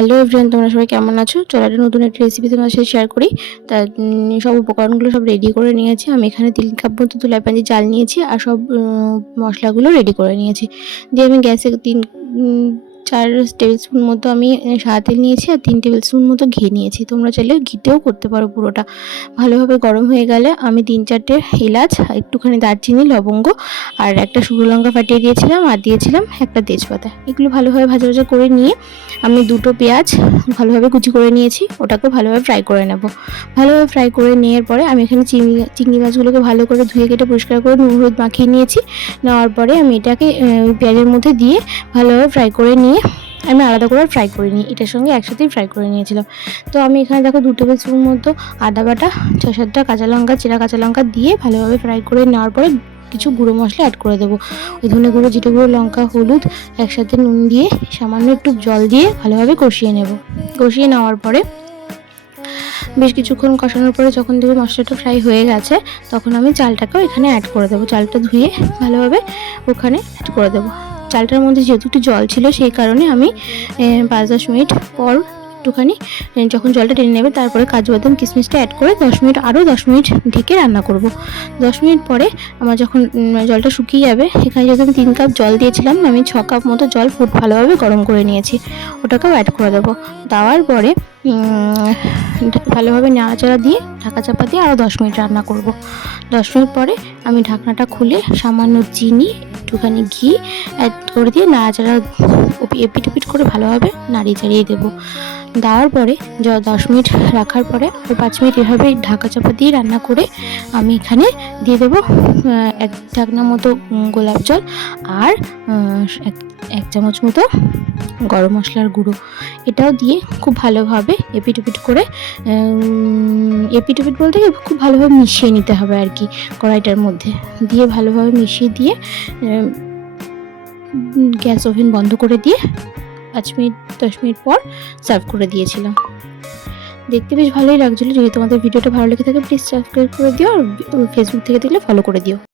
Hello everyone, তোমরা সবাই কেমন আছো? চলো একটা নতুন একটা রেসিপি তোমার সাথে শেয়ার করি। তা সব উপকরণগুলো সব রেডি করে নিয়েছি। আমি এখানে 3 কাপ মতো তুলাই পানি চাল নিয়েছি আর সব মশলাগুলো রেডি করে নিয়েছি। দিয়ে আমি গ্যাসে 4 টেবিল স্পুন মতো আমি সাদা তেল নিয়েছি আর 3 টেবিল স্পুন মতো ঘি নিয়েছি। তোমরা চাইলে ঘিতেও করতে পারো পুরোটা। ভালোভাবে গরম হয়ে গেলে আমি 3-4টে এলাচ, একটুখানি দারচিনি, লবঙ্গ আর একটা শুকনো লঙ্কা ফাটিয়ে দিয়েছিলাম আর দিয়েছিলাম একটা তেজপাতা। এগুলো ভালোভাবে ভাজা ভাজা করে নিয়ে আমি 2টো পেঁয়াজ ভালোভাবে কুচি করে নিয়েছি, ওটাকে ভালোভাবে ফ্রাই করে নেব। ভালোভাবে ফ্রাই করে নেওয়ার পরে আমি এখানে চিংড়ি মাছগুলোকে ভালো করে ধুয়ে কেটে পরিষ্কার করে নুন হলুদ মাখিয়ে নিয়েছি। নেওয়ার পরে আমি এটাকে পেঁয়াজের মধ্যে দিয়ে ভালোভাবে ফ্রাই করে নিয়ে আমি আলাদা করে ফ্রাই করে নিই, এটার সঙ্গে একসাথেই ফ্রাই করে নিয়েছিলাম। তো আমি এখানে দেখো 2 টেবিল স্পুন মতো আদা বাটা, 6-7টা কাঁচা লঙ্কা, চেরা কাঁচা লঙ্কা দিয়ে ভালোভাবে ফ্রাই করে নেওয়ার পরে কিছু গুঁড়ো মশলা অ্যাড করে দেবো। ওই ধনে গুঁড়ো, জিরে গুঁড়ো, লঙ্কা, হলুদ একসাথে নুন দিয়ে সামান্য একটু জল দিয়ে ভালোভাবে কষিয়ে নেব। কষিয়ে নেওয়ার পরে বেশ কিছুক্ষণ কষানোর পরে যখন দেখবো মশলাটা ফ্রাই হয়ে গেছে, তখন আমি চালটাকেও এখানে অ্যাড করে দেবো। চালটা ধুয়ে ভালোভাবে ওখানে অ্যাড করে দেবো। চালটার মধ্যে যেহেতু একটু জল ছিল, সেই কারণে আমি 5-10 মিনিট পর একটুখানি যখন জলটা টেনে নেবে তারপরে কাজু বাদাম কিশমিশটা অ্যাড করে 10 মিনিট ঢেকে রান্না করব। 10 মিনিট পরে আমার যখন জলটা শুকিয়ে যাবে, এখানে যেহেতু আমি 3 কাপ জল দিয়েছিলাম, আমি 6 কাপ মতো জল ভালোভাবে গরম করে নিয়েছি, ওটাকেও অ্যাড করে দেবো। দেওয়ার পরে ভালোভাবে নাড়াচাড়া দিয়ে ঢাকা চাপা দিয়ে আরও 10 মিনিট রান্না করব। 10 মিনিট পরে আমি ঢাকনাটা খুলে সামান্য চিনি, একটুখানি ঘি অ্যাড করে দিয়ে নাড়াচাড়া এপিট ওপিট করে ভালোভাবে নাড়িয়ে চাড়িয়ে দেবো। দেওয়ার পরে 10 মিনিট রাখার পরে 5 মিনিট এভাবে ঢাকা চাপা দিয়ে রান্না করে আমি এখানে দিয়ে দেবো 1 ঢাকনা মতো গোলাপ জল আর 1 চামচ মতো গরম মশলার গুঁড়ো, এটাও দিয়ে খুব ভালোভাবে এপিট ওপিট করে এপিট ওপিট বলতে খুব ভালোভাবে মিশিয়ে নিতে হবে আর কি। কড়াইটার মধ্যে দিয়ে ভালোভাবে মিশিয়ে দিয়ে গ্যাস ওভেন বন্ধ করে দিয়ে 5-10 মিনিট পর সার্ভ করে দিয়েছিলাম। দেখতে বেশ ভালোই লাগছিলো। যদি তোমাদের ভিডিওটা ভালো লেগে থাকে প্লিজ সাবস্ক্রাইব করে দিও আর ফেসবুক থেকে দেখলে ফলো করে দিও।